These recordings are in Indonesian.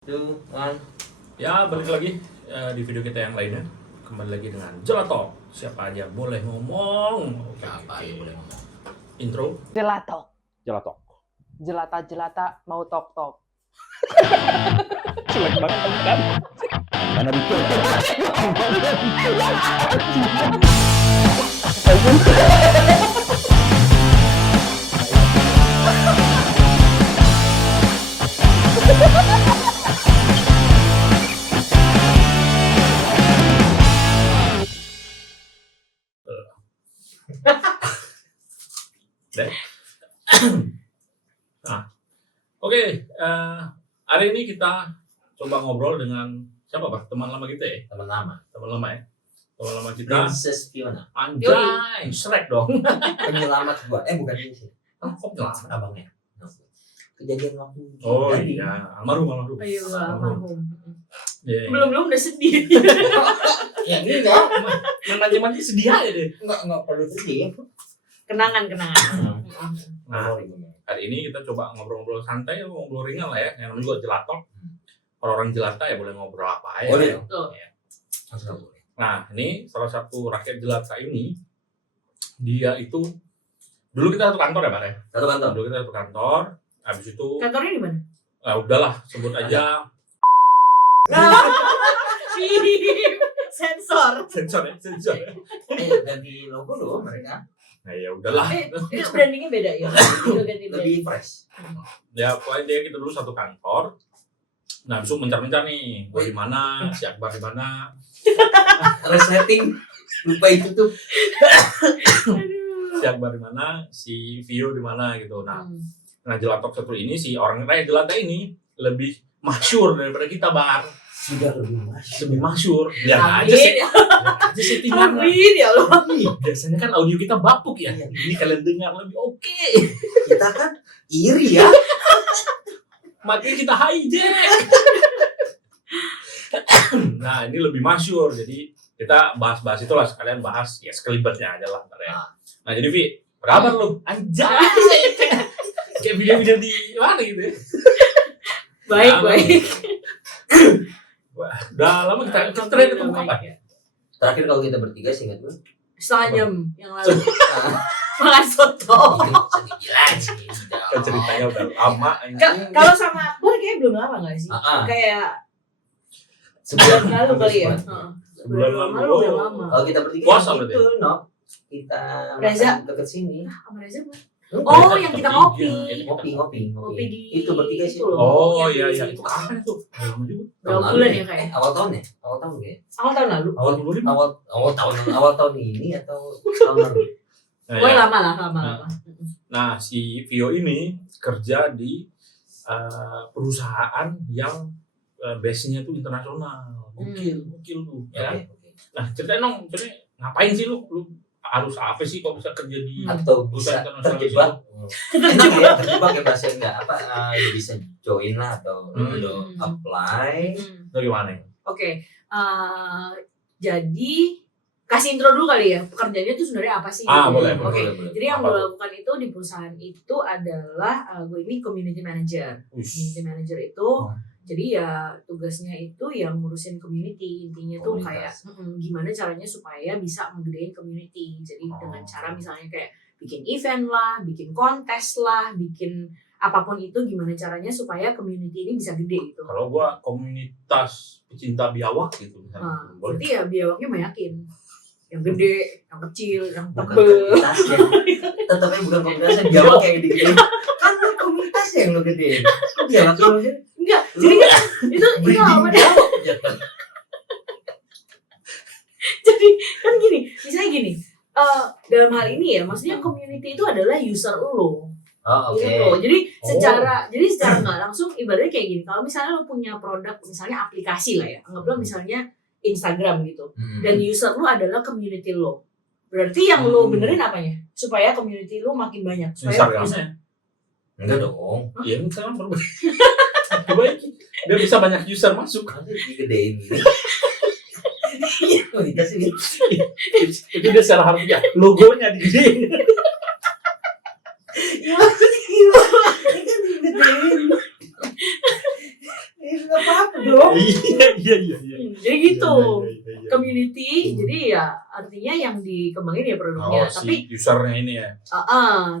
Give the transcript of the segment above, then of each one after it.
Two, one. Ya, balik lagi di video kita yang lainnya. Kembali lagi dengan Gelato. Siapa aja boleh ngomong. Siapa aja boleh ngomong. Intro. Gelato. Gelato. Jelata mau tok. Jelek banget kan? Mana betul? Nah, oke. Hari ini kita coba ngobrol dengan siapa, Pak? Teman lama kita ya? Teman lama. Teman lama ya? Teman lama kita. Princess Fiona. Anjay, Shrek dong. Penyelamat gua. Bukan ini sih. Kok penyelamat? Abangnya. Kejadian waktu. Oh jadi. iya, almarhum. Iya, almarhum. Iya, iya. Belum udah sedih. Ya ini enggak. Manja-manja sedih aja deh. Enggak perlu sedih. Kenangan. Nah, hari ini kita coba ngobrol-ngobrol santai, ngobrol ringan lah ya. Yang namanya juga Gelato. Kalau orang jelata ya boleh ngobrol apa aja. Boleh ya. dong. Tuh. Langsung boleh. Nah, ini salah satu rakyat jelata ini, dia itu dulu kita satu kantor ya, Pak ya. Satu kantor. Dulu kita satu kantor. Habis itu, Kantornya di mana? udahlah sebut aja Sensor. sensor ya. Ganti logo loh mereka. Nah ya udahlah. Itu brandingnya beda ya. Udah ganti branding. Lebih fresh. Ya pokoknya dia kita dulu satu kantor. Nah, besok mencar-mencar nih, gue di mana, si Akbar di mana. Resleting. Lupa itu tuh. Si Akbar di mana, si Vio di mana gitu. Nah, Gelato satu ini si orang kaya jelata ini lebih masyhur daripada kita, Bar. Sudah lebih masuk. Lebih masyhur. Lihat aja Amin sih. ya. Aja settingan. Amin ya Allah. Biasanya kan audio kita bapuk ya. Iya. Ini kalian dengar lebih oke. Kita kan iri ya. Makanya kita hijack. Nah, ini lebih masyhur. Jadi kita bahas-bahas itulah, sekalian bahas ya sekelibetnya aja lah ntar ya. Nah, jadi Vi, apa kabar lu? Anjay. Kayak video-video di mana gitu ya. Baik. Wah, udah lama kita terakhir ketemu kapan? Terakhir kalau kita bertiga sih ingat gue. Setengah jam yang lalu. Makan soto. Gila sih. Kan ceritanya udah lama. Kalau sama Akbar kayaknya belum lama nggak sih? Kayak Sebulan lalu kali ya. Sebulan lalu. Udah lama. Kalau kita bertiga Puasa berarti? itu, no. Kita Reza? makan deket sini. Sama Reza bukan? Oh, Oh, yang kita ngopi. Ngopi di itu bertiga sih. itu loh. Oh Yang iya di- itu kapan itu? Lama juga. Berapa bulan ya kayak? Awal tahun ya? Awal tahun ya? Awal tahun lalu. Awal tahun ini atau tahun lalu? Nah, Pokoknya ya. lama. Nah, si Vio ini kerja di perusahaan yang base-nya tuh internasional. Gokil tuh. Ya. Oke. Nah, ceritain dong, ngapain sih lu harus apa sih kok bisa kerja di Atau bisa terjebak. Terjebak ya bahasa enggak apa bisa join lah atau lo apply. Bagaimana? Oke. Jadi kasih intro dulu kali ya. Pekerjaannya itu sebenarnya apa sih? Boleh. Oke. Boleh. Jadi yang Apa gue tuh? lakukan itu di perusahaan itu adalah gue ini community manager. Uish. Community manager itu jadi ya tugasnya itu yang ngurusin community. Intinya tuh kayak Komunitas. gimana caranya supaya bisa ngegedein community. Jadi dengan Oh. cara misalnya kayak bikin event lah, bikin kontes lah, bikin apapun itu gimana caranya supaya community ini bisa gede gitu. Kalau gua komunitas pecinta biawak gitu misalnya. Boleh. Berarti ya biawaknya banyakin. Yang gede, yang kecil, yang Bukan tebel. komunitasnya. Tetapnya bukan komunitasnya. Biawak kayak gede-gede. Kan lu komunitasnya yang lo gedein. Biawak yang lo gedein. Enggak, jadi kan itu apa deh? Jadi kan gini, misalnya gini, dalam hal ini ya, maksudnya community itu adalah user lo. Oh, oke. Gitu. Jadi secara nggak langsung ibaratnya kayak gini. Kalau misalnya lo punya produk, misalnya aplikasi lah ya, anggaplah misalnya Instagram gitu, dan user lo adalah community lo. Berarti yang lo benerin apanya? Supaya community lo makin banyak. Supaya Instagramnya. Enggak dong. Iya, Instagram berubah. Coba biar bisa banyak user masuk. Nanti digedein gitu. Komunitas ini. Itu dia secara harfiah. Logonya digedein. Ya maksudnya gimana? Ini kan digedein. Ini apa apa dong? Iya. Jadi gitu. Iya. Community, jadi ya artinya yang dikembangin ya produknya. Tapi si usernya ini ya.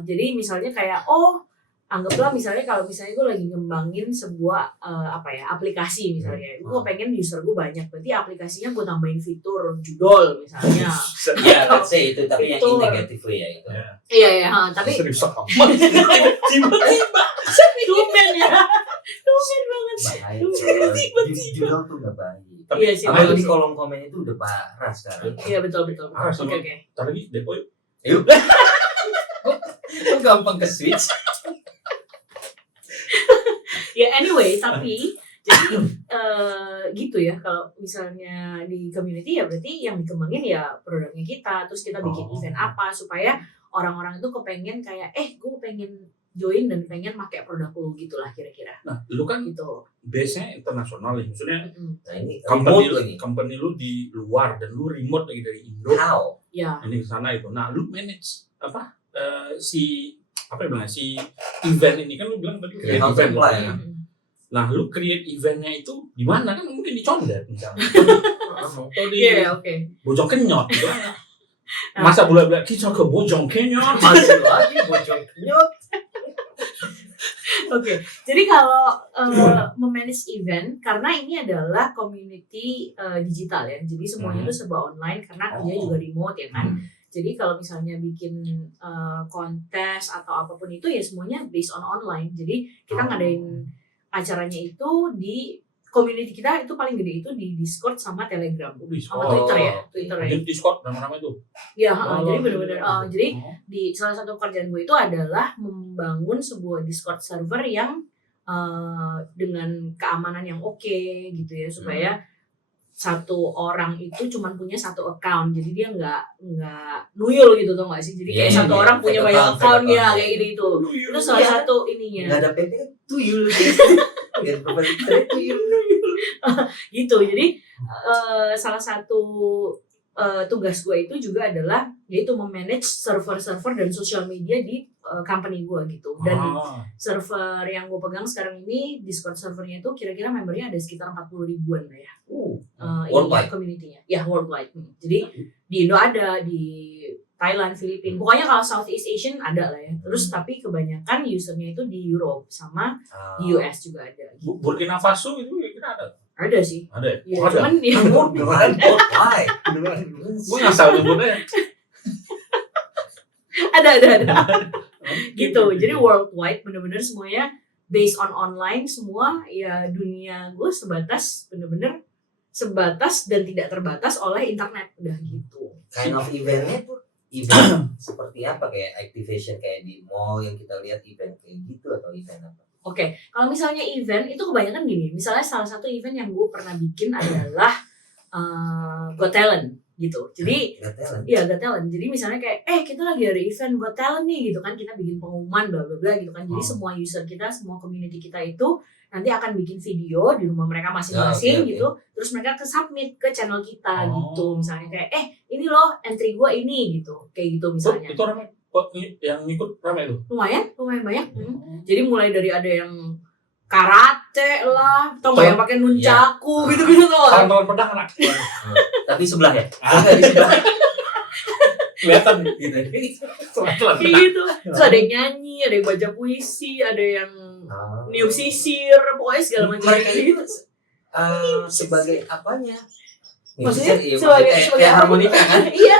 jadi misalnya kayak anggaplah misalnya kalau misalnya gue lagi ngembangin sebuah aplikasi misalnya, gue pengen user gue banyak, berarti aplikasinya gue tambahin fitur judul misalnya. Ya, let's say itu, tapi yang Fitur. negatif ya itu. Iya, tapi serius amat. Tiba-tiba. tumben banget. Bahaya. Tiba-tiba. Judul tuh gak baik. Tapi Iya sih. Apalagi di kolom komen itu udah parah sekarang. Iya betul. Parah sih. Oke. Ntar lagi depo yuk. Yuk. Kok gampang ke switch? Ya anyway, tapi jadi gitu ya, kalau misalnya di community ya berarti yang dikembangin ya produknya kita, terus kita bikin event apa supaya orang-orang itu kepengen kayak gue pengen join dan pengen pakai produk lu gitulah kira-kira. Nah, lu kan Gitu. base-nya internasional ya. Maksudnya Nah ini company remote lagi. company lu di luar dan lu remote lagi dari Indo. How? Ya. Ini ke sana itu. Nah, lu manage si event ini kan lu bilang tadi create how to event. apply, Kan? ya. Nah, lu create eventnya itu di mana kan mungkin di Condet misalnya. Atau di Iya, oke. Bojong Kenyot gitu. Masa bulan-bulan kita ke Bojong Kenyot. Masih lagi bocor nyot. Oke, jadi kalau memanage event, karena ini adalah community digital ya, jadi semuanya itu serba online karena kerja juga remote ya kan. Jadi kalau misalnya bikin kontes atau apapun itu ya semuanya based on online. Jadi kita ngadain acaranya itu di community kita itu paling gede itu di Discord sama Telegram sama Twitter ya, Di Discord nama-nama itu. Ya, jadi benar-benar jadi di salah satu pekerjaan gue itu adalah membangun sebuah Discord server yang dengan keamanan yang oke gitu ya, supaya satu orang itu cuma punya satu account, jadi dia nggak nuyul gitu tuh nggak sih, jadi kayak satu orang punya banyak account ya kayak gitu itu salah satu ininya. Nggak ada PP tuyul. Nggak ada PP tuyul. Gitu, jadi salah satu tugas gue itu juga adalah yaitu memanage server-server dan sosial media di company gue gitu. Dan server yang gue pegang sekarang ini Discord servernya itu kira-kira membernya ada sekitar 40 ribuan lah ya. Worldwide. Community-nya. Ya, worldwide. Jadi di Indo ada, di Thailand, Filipina. Pokoknya kalau Southeast Asian ada lah ya. Terus tapi kebanyakan usernya itu di Europe sama di US juga ada. Gitu. Burkina Faso itu kira ada. Ada sih. Ada. Ya, ada. cuman ya Worldwide. Gue ngasal nyebutnya. ada. Gitu. Jadi worldwide bener-bener semuanya based on online semua ya, dunia gue bener-bener sebatas dan tidak terbatas oleh internet udah gitu. Kind of eventnya tuh event seperti apa, kayak activation kayak di mall yang kita lihat event kayak gitu atau event apa? Oke, kalau misalnya event itu kebanyakan gini. Misalnya salah satu event yang gue pernah bikin adalah Got Talent gitu. Jadi Got Talent. Iya, Got Talent. Jadi misalnya kayak kita lagi ada event Got Talent nih gitu kan, kita bikin pengumuman bla bla bla gitu kan. Jadi semua user kita, semua community kita itu nanti akan bikin video di rumah mereka masing-masing gitu. Terus mereka submit ke channel kita gitu. Misalnya kayak ini loh entry gue ini gitu. Kayak gitu misalnya. Itu ramai yang ikut ramai itu. Lumayan banyak. Jadi mulai dari ada yang karate lah, atau nggak yang pakai nunchaku gitu-gitu tuh. Tangan pedang anak. Tapi sebelah ya? Enggak di sebelah. Kelihatan Gitu. Kayak gitu. Terus ada yang nyanyi, ada yang baca puisi, ada yang niup sisir, pokoknya segala macam Mereka kayak itu gitu. sebagai apanya? Maksudnya sebagai sebagai harmonika kan? Iya,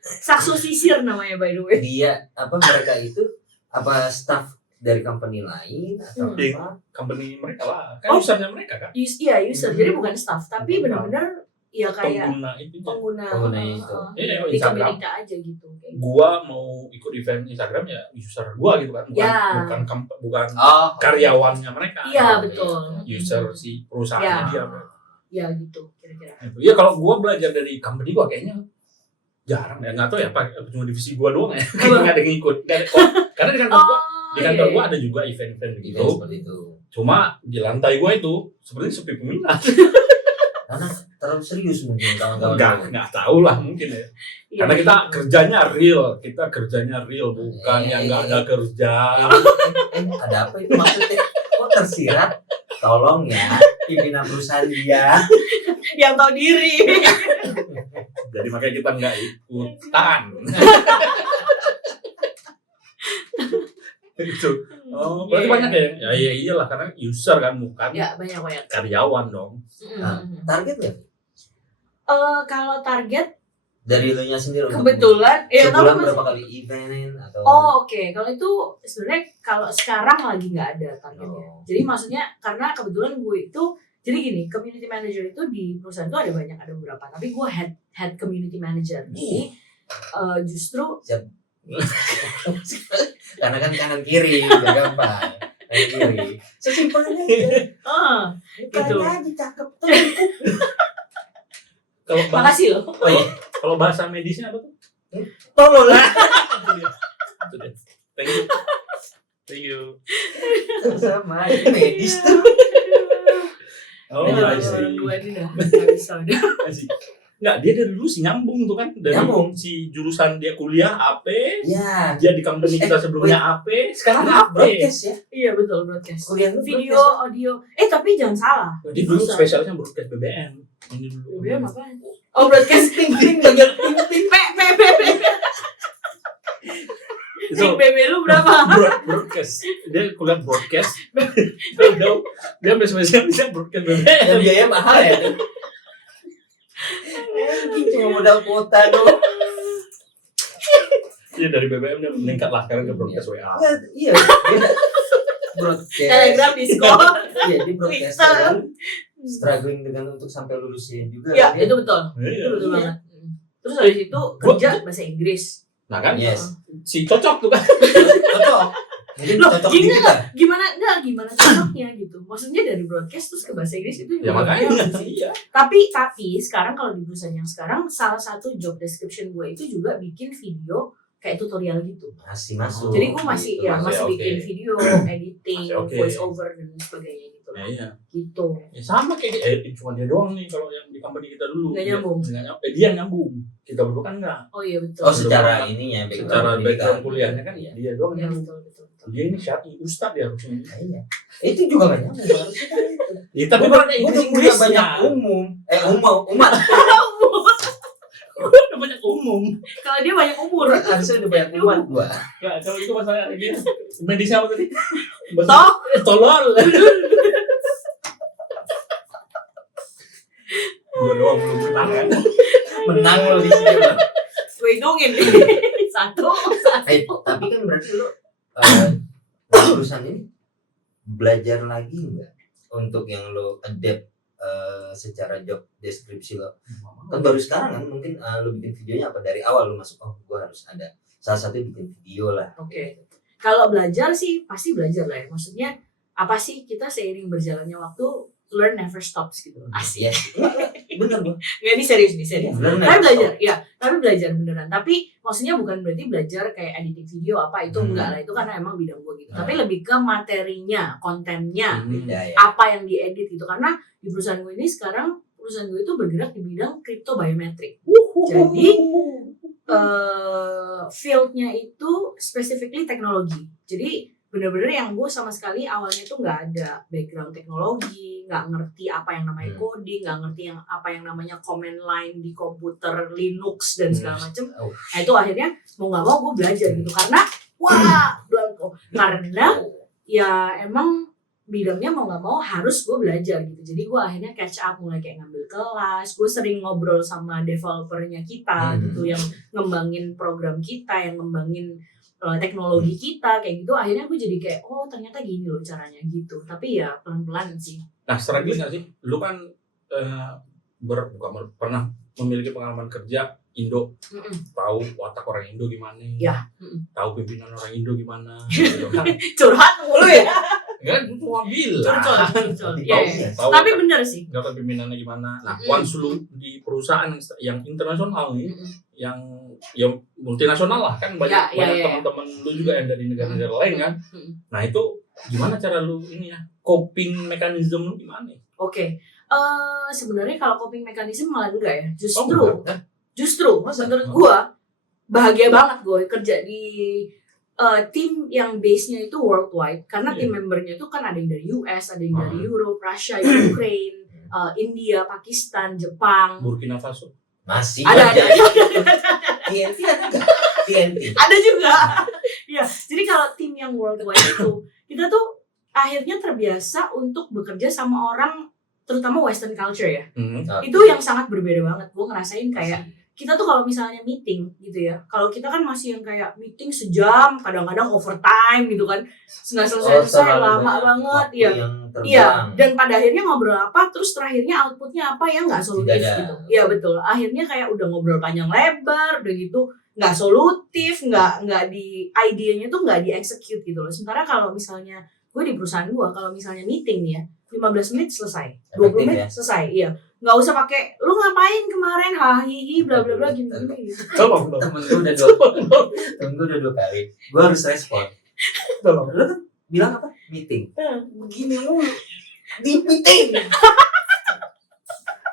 sakso sisir namanya by the way. Dia mereka itu staff dari company lain atau apa? company mereka lah. Kan usernya mereka kan. Iya, user. Jadi bukan staff, tapi benar-benar ya kayak pengguna itu. Iya, di Instagram. community aja gitu. Kayak Gua mau ikut event Instagram ya user gua gitu kan, bukan karyawannya mereka. Iya, betul. User si perusahaannya dia. Ya gitu kira-kira. Iya, kalau gua belajar dari company gua kayaknya jarang ya, nggak tahu ya apa cuma divisi gua doang ya. Kayaknya nggak ada yang ngikut. Karena di kantor gua ada juga event-event begitu. Seperti itu. Cuma di lantai gua itu sepertinya sepi peminat. Karena terlalu serius mungkin kawan-kawan. Nggak tahu lah mungkin ya. Karena kita kerjanya real, bukan yang nggak ada kerja. Ada apa itu maksudnya? Kok tersirat? Tolong ya. pimpinan perusahaan dia. Yang tahu diri. Jadi makanya kita nggak ikutan. Gitu. Oh, berarti banyak ya? Ya iyalah karena user kan bukan Ya banyak. karyawan dong. Target nggak? Kalau target Dari lo nya sendiri untuk kebetulan ya sebulan tapi berapa kali event atau oke. Kalau itu sebenarnya kalau sekarang lagi nggak ada targetnya. Jadi maksudnya karena kebetulan gue itu jadi gini, community manager itu di perusahaan itu ada banyak, ada beberapa. Tapi gue head community manager. Jadi justru karena kan kanan kiri udah gampang. Kanan kiri. Sesimpelnya gitu. dicakep terus. Kalau Makasih loh. Oh iya, kalau bahasa medisnya apa tuh? tolol lah. Itu dia. Thank you. Sama ini medis tuh. Oh, Aduh, I see. orang tua ini dah nggak bisa udah. Asik. Nggak, dia dari dulu sih nyambung tuh kan. Dari Nyambung. si jurusan dia kuliah AP, Ya, dia di company kita sebelumnya AP, sekarang AP. broadcast ya. Iya betul, broadcast. Kuliah lu Video, broadcast. audio. Tapi jangan salah. Dia dulu Susah. spesialnya broadcast BBM. Ini dulu. BBM apa? Oh broadcasting. Bagian ting-ting. Itu BB lu berapa? broadcast. Dia kuliah broadcast. Dia spesial bisa broadcast BBM. Dan biaya mahal ya. Cuma modal kuota doang. Iya dari BBM dia meningkat lah sekarang ke broadcast WA. Iya, dia broadcast. Telegram, Discord. Iya, dia broadcast Twitter. kan. Struggling dengan untuk sampai lulusnya juga. Ya dia. itu betul. Iya. Itu betul banget. Terus habis itu kerja bahasa Inggris. Nah kan Yes. si cocok tuh kan. Cocok. Mungkin Loh, cocok di gini kita. gimana cocoknya gitu. Maksudnya dari broadcast terus ke bahasa Inggris itu Ya juga makanya banyak sih. iya. Tapi sekarang kalau di perusahaan yang sekarang salah satu job description gue itu juga bikin video kayak tutorial gitu. Masih masuk. Jadi gue masih gitu, ya masih masih oke. bikin video, editing, Masih oke. voice over dan sebagainya gitu Ya, lah. iya. Gitu. Ya sama kayak cuma dia doang nih kalau yang di company kita dulu. Nggak nyambung. Dia nyambung. Kita berdua kan enggak. Oh iya betul. Oh, secara ininya Secara background pendidikan. kuliahnya kan Iya. dia doang Iya yang betul. dia ini syar'i ustad ya harusnya. Iya. Itu juga nggak nyambung harusnya kan itu. Ya, tapi Gua kan ada udah Inggrisnya. banyak umat. Udah banyak umum. Kalau dia banyak umur. Harusnya udah banyak umat gua. Enggak, kalau itu masalah dia medisnya apa tadi? Toh? Tolol. Gua doang belum menang kan. Menang lo di sini lo. Gue hitungin nih. Satu. Tapi kan berarti lo di perusahaan ini belajar lagi nggak untuk yang lo adapt secara job deskripsi lo? Kan baru sekarang kan mungkin lo bikin videonya apa dari awal lo masuk, oh gua harus ada salah satu bikin video lah. Oke. Kalau belajar sih pasti belajar lah ya. Maksudnya apa sih kita seiring berjalannya waktu learn never stops gitu. Asik. Iya. Bener gua. Ya, ini serius nih, serius. Bener, Tapi belajar, ya. Tapi belajar beneran. Tapi maksudnya bukan berarti belajar kayak editing video apa itu enggak lah. Itu karena emang bidang gue gitu. Tapi lebih ke materinya, kontennya, Beda ya. apa yang diedit gitu. Karena di perusahaan gue ini sekarang perusahaan gue itu bergerak di bidang crypto biometric. Jadi fieldnya itu specifically teknologi. Jadi bener-bener yang gue sama sekali awalnya tuh nggak ada background teknologi, nggak ngerti apa yang namanya coding, nggak ngerti yang apa yang namanya command line di komputer Linux dan segala macem. Nah itu akhirnya mau nggak mau gue belajar gitu karena blanko karena ya emang bidangnya mau nggak mau harus gue belajar gitu. Jadi gue akhirnya catch up mulai kayak ngambil kelas, gue sering ngobrol sama developernya kita gitu yang ngembangin program kita, yang ngembangin teknologi kita kayak gitu. Akhirnya gue jadi kayak oh ternyata gini loh caranya gitu. Tapi ya pelan-pelan sih. Nah, struggling nggak sih? Lu kan pernah memiliki pengalaman kerja Indo, tahu watak orang Indo gimana, Ya. tahu pimpinan orang Indo gimana, gitu kan? Curhat mulu ya. Kan cuma bilang. Curcol. Ya, ya. Tahu Tapi bener sih. nggak tahu pimpinannya gimana. Nah, once lu di perusahaan yang internasional nih, yang multinasional lah kan banyak Ya. teman-teman lu juga yang dari negara-negara lain kan. Nah itu gimana cara lu ini ya coping mechanism lu gimana? Oke. Sebenarnya kalau coping mechanism malah enggak ya. Oh, Justru menurut gua bahagia banget gue kerja di tim yang base-nya itu worldwide karena tim membernya itu kan ada yang dari US, ada yang dari Europe, Russia, Ukraine, India, Pakistan, Jepang, Burkina Faso. Masih ada. TNT ada nggak? TNT. Ada juga. Ya, jadi kalau tim yang worldwide itu kita tuh akhirnya terbiasa untuk bekerja sama orang terutama Western culture ya. Itu yang sangat berbeda banget. Gue ngerasain kayak kita tuh kalau misalnya meeting gitu ya, kalau kita kan masih yang kayak meeting sejam, kadang-kadang overtime gitu kan, nggak selesai lama banget, iya. Dan pada akhirnya ngobrol apa, terus terakhirnya outputnya apa ya nggak solutif gitu, iya betul. Akhirnya kayak udah ngobrol panjang lebar, udah gitu nggak solutif, nggak di idenya tuh nggak di execute gitu loh. Sementara kalau misalnya gue di perusahaan gue, kalau misalnya meeting nih ya, 15 menit selesai, 20 menit selesai, iya. Nggak usah pakai lu ngapain kemarin hahihi bla bla bla gini. Tolong. Temen gue udah 2 kali. Gue harus respon. Tolong. Lu kan bilang apa? Meeting. Begini lu di meeting.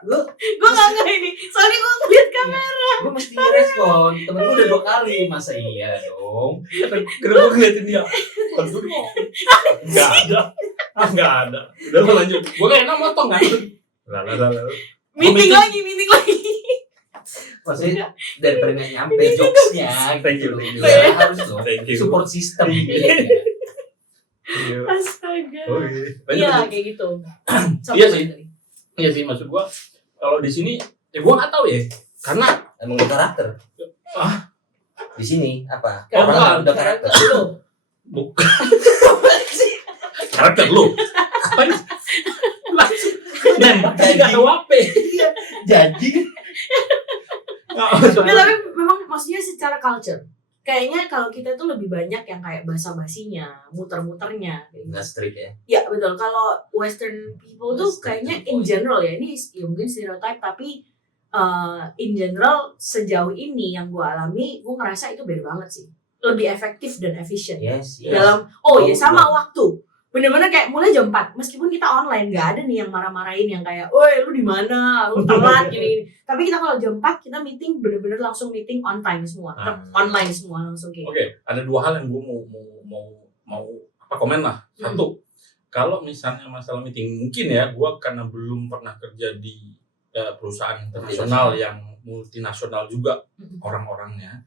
Gue nggak ini. Soalnya gue ngeliat kamera. Gue mesti respon. Temen gue udah 2 kali. Masa iya dong? Kenapa gue ngeliatin dia? Aduh, Nggak ada. Udah lo lanjut. Gue kayak enak motong kan? Meeting lagi. Maksudnya daripada nggak nyampe jokesnya gitu. Ya, harus dong. Support system. Astaga. Iya kayak gitu. Iya sih maksud gue. Kalau di sini, ya gue nggak tahu ya. Karena emang udah karakter. Di sini apa? Orang udah karakter. Bukan. Karakter lu. Apa nih? Nembak nggak tahu apa. Jadi. Tapi memang maksudnya secara culture. Kayaknya kalau kita tuh lebih banyak yang kayak basa-basinya, muter-muternya. Nggak strict ya? Ya betul. Kalau Western people tuh kayaknya in general ya, ini ya mungkin stereotype tapi in general sejauh ini yang gue alami, gue ngerasa itu beda banget sih. Lebih efektif dan efisien. Yes. Dalam sama waktu. Bener-bener kayak mulai jam 4, meskipun kita online nggak ada nih yang marah-marahin yang kayak, "Woi, lu di mana? Lu telat gini." Tapi kita kalau jam 4 kita meeting bener-bener langsung meeting on time semua, online semua langsung kayak. Oke, ada 2 hal yang gue mau komen lah. Satu, kalau misalnya masalah meeting, mungkin ya gue karena belum pernah kerja di perusahaan internasional yang multinasional juga orang-orangnya.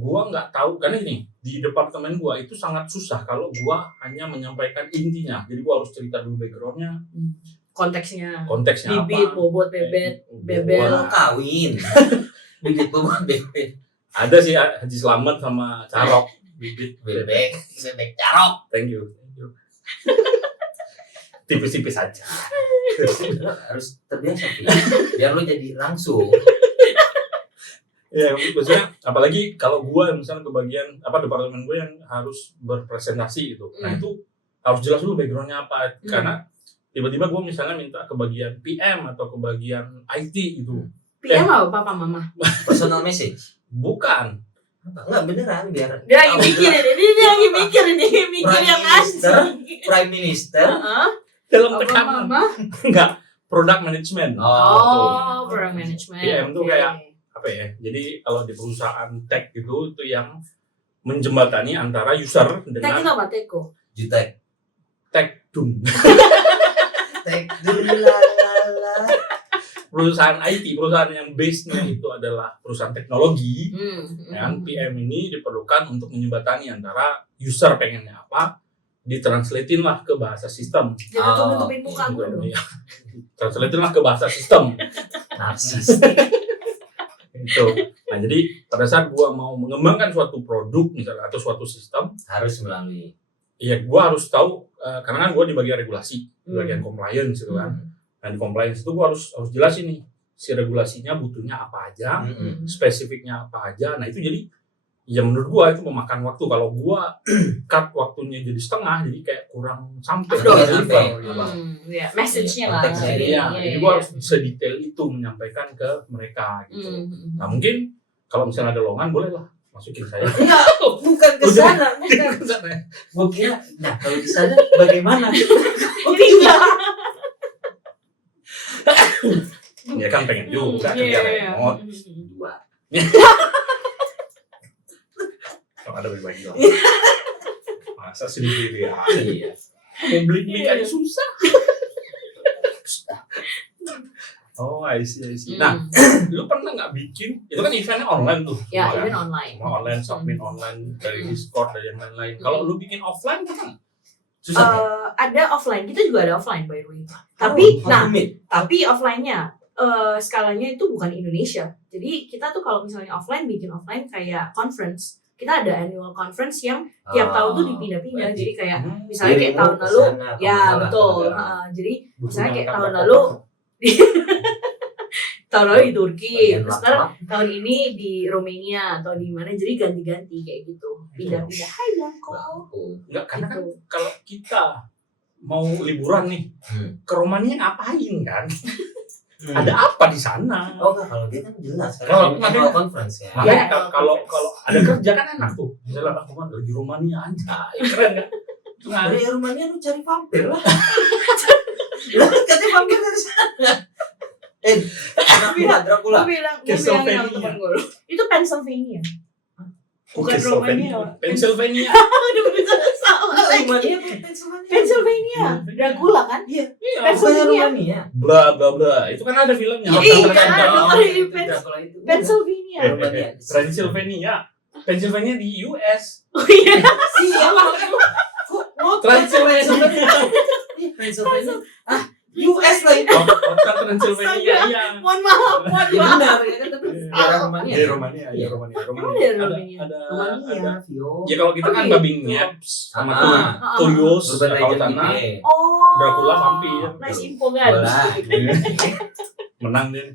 Gua nggak tahu karena ini di departemen gua itu sangat susah kalau gua hanya menyampaikan intinya. Jadi gua harus cerita dulu backgroundnya, konteksnya bibit, apa, bobot, bebet, bebel. Gua kawin. Bibit bobot bebet. Ada sih Haji Slamet sama Carok. Bibit bebek Carok. Thank you. Tipis-tipis aja. Harus terbiasa biar lo jadi langsung. Ya, maksudnya apalagi kalau gue misalnya ke bagian departemen gue yang harus berpresentasi gitu. Nah itu harus jelas dulu backgroundnya apa. Karena tiba-tiba gue misalnya minta ke bagian PM atau ke bagian IT gitu. PM apa papa mama? Personal message. Bukan. Enggak beneran biar. Dia lagi mikir yang asli. Prime Minister. Dalam tekanan. Enggak. Product management. Product management. PM tuh kayak apa ya? Jadi kalau di perusahaan tech gitu itu yang menjembatani antara user dengan tech itu apa? Teko. Jutek. Tech-dum. Tech-dum Perusahaan IT, perusahaan yang base-nya itu adalah perusahaan teknologi. Dan PM ini diperlukan untuk menjembatani antara user pengennya apa, ditranslatein lah ke bahasa sistem. Jangan tutupin muka gue dong. Translatein lah ke bahasa sistem. Narsis. Itu. Nah, jadi pada saat gua mau mengembangkan suatu produk misalnya atau suatu sistem harus melalui. Iya, gua harus tahu karena kan gua di bagian regulasi, di bagian compliance gitu kan. Nah, di compliance itu gua harus jelasin nih si regulasinya butuhnya apa aja, spesifiknya apa aja. Nah, itu jadi ya menurut gua itu memakan waktu. Kalau gua cut waktunya jadi setengah, jadi kayak kurang sampai. Ya, message-nya lah. Jadi gua harus sedetail itu menyampaikan ke mereka gitu. Nah, mungkin kalau misalnya ada lowongan boleh lah masukin saya. Enggak, bukan ke sana, bukan. Gua kira, nah kalau di sana bagaimana? Tidak. Ya kan pengen juga kerja remote. Dua. Kalau ada berbagi lah. Masa sendiri ya? Iya. Mau beli mic aja susah. Oh, I see. Nah, lu pernah nggak bikin? Itu kan eventnya online tuh. Ya, semua event kan? online. Semua online, submit online dari Discord dari yang lain-lain. Kalau lu bikin offline kan susah. Ada offline, kita juga ada offline by the way. Tapi, Meet. tapi offline-nya skalanya itu bukan Indonesia. Jadi kita tuh kalau misalnya offline bikin offline kayak conference, kita ada annual conference yang tiap tahun tuh dipindah-pindah. Jadi kayak misalnya kayak tahun lalu, ya betul. Jadi misalnya kayak tahun lalu di Turki, terus tahun ini di Romania atau di mana, jadi ganti-ganti kayak gitu, pindah-pindah. Hai Blanco. Enggak, karena kan Gitu. kalau kita mau liburan nih ke Romania ngapain kan? Ada apa di sana? Oh enggak, kalau dia kan jelas Kalau annual conference ya. Makanya kalau ada kerja kan enak tuh. Misalnya aku kan lagi Romania aja, keren kan? Nah, Dari rumahnya lu cari vampir lah. Lah katanya vampir dari sana. Dracula. Gue bilang Castlevania. sama temen gue, itu Pennsylvania. Bukan Pennsylvania. Romania. Pennsylvania. Aduh, bisa salah lagi. Rumahnya Pennsylvania. Pennsylvania, Dracula kan? Iya. Iya. Pennsylvania. Rumania. Bla bla bla. Itu kan ada filmnya. Iya, Oh, ada itu di Dracula itu. Pennsylvania. Rumania. Pennsylvania. Pennsylvania di US. Oh iya. Siapa? Transylvania. Pennsylvania. US lah itu. Kota Transylvania. Iya. Mohon maaf. Iya benar ya kan, tapi daerah Rumania. Di Romania, ya Romania. Emang dari Romania? Ada. Rumania, Vio. Ya kalau kita kan Oh, babi gitu. nyaps sama Ah. Tuyus, Urban kalau Legend tanah gitu. Oh. Dracula vampir. Nice info kan? Bola. menang deh.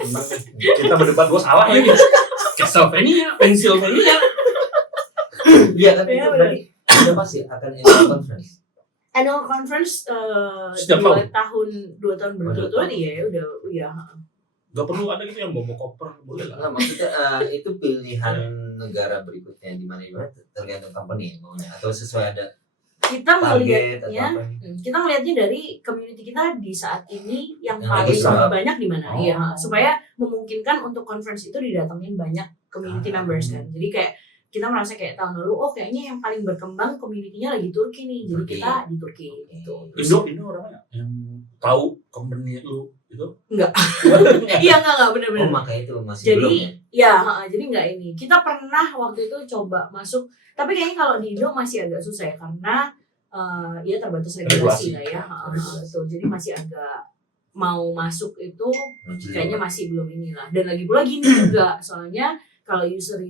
Menang deh. Kita berdebat gue salah lagi. Castlevania, Pennsylvania. Iya kan Iya, itu berarti udah pasti akan annual conference. Annual conference Setiap 2 tahun berturut-turut ya udah ya. Gak perlu ada gitu yang bawa koper, boleh lah. Enggak, maksudnya itu pilihan negara berikutnya di mana tergantung company maunya atau sesuai ada Kita target atau melihatnya apa. kita melihatnya dari community kita di saat ini yang Yang paling lagi serap. banyak di mana Oh. ya, supaya memungkinkan untuk conference itu didatengin banyak community members kan. Jadi kayak kita merasa kayak tahun lalu, oh kayaknya yang paling berkembang community-nya lagi Turki nih, jadi Turki. kita di Turki gitu. Indo orangnya yang tahu company lu itu? Enggak. Iya enggak Oh benar-benar. maka itu masih Jadi, belum ya. Ya, jadi nggak ini. Kita pernah waktu itu coba masuk, tapi kayaknya kalau di Indo masih agak susah ya karena ya terbatas regulasi lah ya. Betul. Jadi masih agak mau masuk itu kayaknya masih belum inilah. Dan lagi pula gini juga, soalnya kalau user